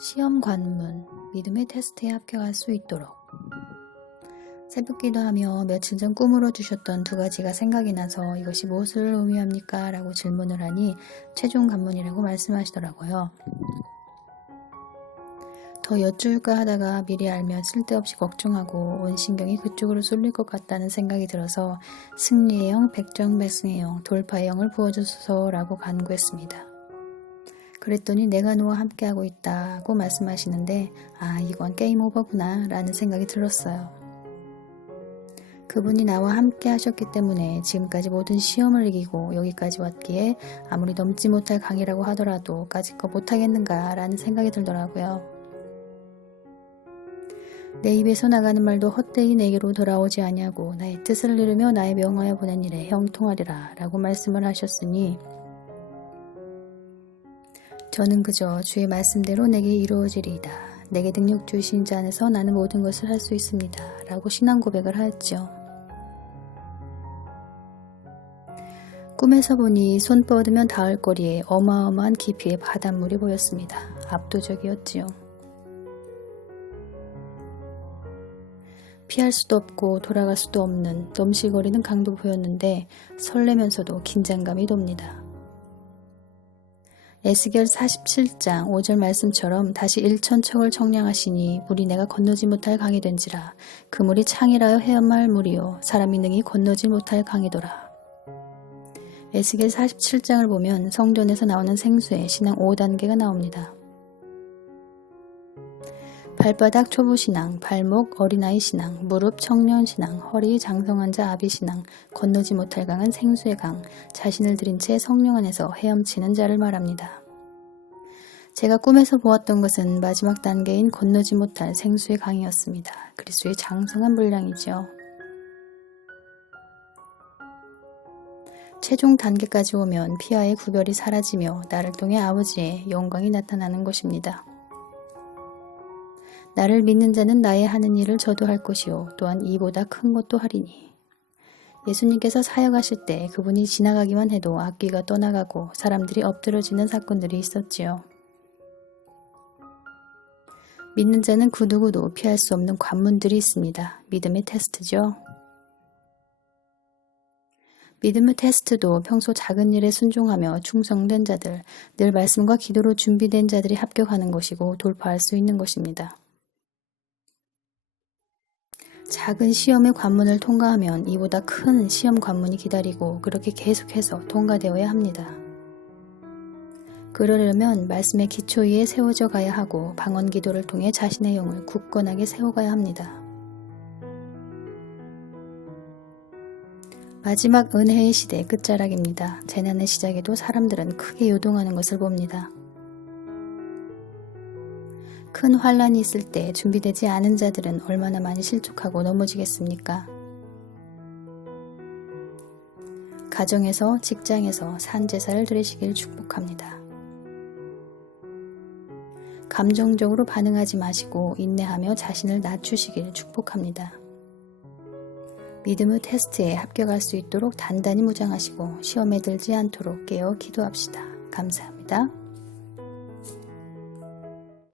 시험 관문, 믿음의 테스트에 합격할 수 있도록. 새벽 기도하며 며칠 전 꿈으로 주셨던 두 가지가 생각이 나서 이것이 무엇을 의미합니까? 라고 질문을 하니 최종 관문이라고 말씀하시더라고요. 더 여쭐까 하다가 미리 알면 쓸데없이 걱정하고 온 신경이 그쪽으로 쏠릴 것 같다는 생각이 들어서 승리의 영, 백정백승의 영, 돌파의 영을 부어주소서라고 간구했습니다. 그랬더니 내가 너와 함께하고 있다고 말씀하시는데 아 이건 게임 오버구나 라는 생각이 들었어요. 그분이 나와 함께 하셨기 때문에 지금까지 모든 시험을 이기고 여기까지 왔기에 아무리 넘지 못할 강이라고 하더라도 까짓거 못하겠는가 라는 생각이 들더라고요. 내 입에서 나가는 말도 헛되이 내게로 돌아오지 아니하고 나의 뜻을 이루며 나의 명하여 보낸 일에 형통하리라 라고 말씀을 하셨으니 저는 그저 주의 말씀대로 내게 이루어지리이다. 내게 능력 주신 자 안에서 나는 모든 것을 할 수 있습니다. 라고 신앙 고백을 하였죠. 꿈에서 보니 손 뻗으면 닿을 거리에 어마어마한 깊이의 바닷물이 보였습니다. 압도적이었지요. 피할 수도 없고 돌아갈 수도 없는 넘실거리는 강도 보였는데 설레면서도 긴장감이 돕니다. 에스겔 47장 5절 말씀처럼 다시 일천척을 청량하시니 물이 내가 건너지 못할 강이 된지라 그 물이 창이라여 헤엄할 물이요 사람이 능히 건너지 못할 강이더라. 에스겔 47장을 보면 성전에서 나오는 생수의 신앙 5단계가 나옵니다. 발바닥 초보신앙, 발목 어린아이 신앙, 무릎 청년 신앙, 허리 장성한 자 아비 신앙, 건너지 못할 강은 생수의 강, 자신을 들인 채 성령 안에서 헤엄치는 자를 말합니다. 제가 꿈에서 보았던 것은 마지막 단계인 건너지 못할 생수의 강이었습니다. 그리스도의 장성한 분량이죠. 최종 단계까지 오면 피와의 구별이 사라지며 나를 통해 아버지의 영광이 나타나는 것입니다. 나를 믿는 자는 나의 하는 일을 저도 할 것이요 또한 이보다 큰 것도 하리니 예수님께서 사역하실 때 그분이 지나가기만 해도 악귀가 떠나가고 사람들이 엎드러지는 사건들이 있었지요. 믿는 자는 그 누구도 피할 수 없는 관문들이 있습니다. 믿음의 테스트죠. 믿음의 테스트도 평소 작은 일에 순종하며 충성된 자들, 늘 말씀과 기도로 준비된 자들이 합격하는 것이고 돌파할 수 있는 것입니다. 작은 시험의 관문을 통과하면 이보다 큰 시험 관문이 기다리고 그렇게 계속해서 통과되어야 합니다. 그러려면 말씀의 기초 위에 세워져 가야 하고 방언 기도를 통해 자신의 영을 굳건하게 세워가야 합니다. 마지막 은혜의 시대 끝자락입니다. 재난의 시작에도 사람들은 크게 요동하는 것을 봅니다. 큰 환란이 있을 때 준비되지 않은 자들은 얼마나 많이 실족하고 넘어지겠습니까? 가정에서, 직장에서 산 제사를 드리시길 축복합니다. 감정적으로 반응하지 마시고 인내하며 자신을 낮추시길 축복합니다. 믿음의 테스트에 합격할 수 있도록 단단히 무장하시고 시험에 들지 않도록 깨어 기도합시다. 감사합니다.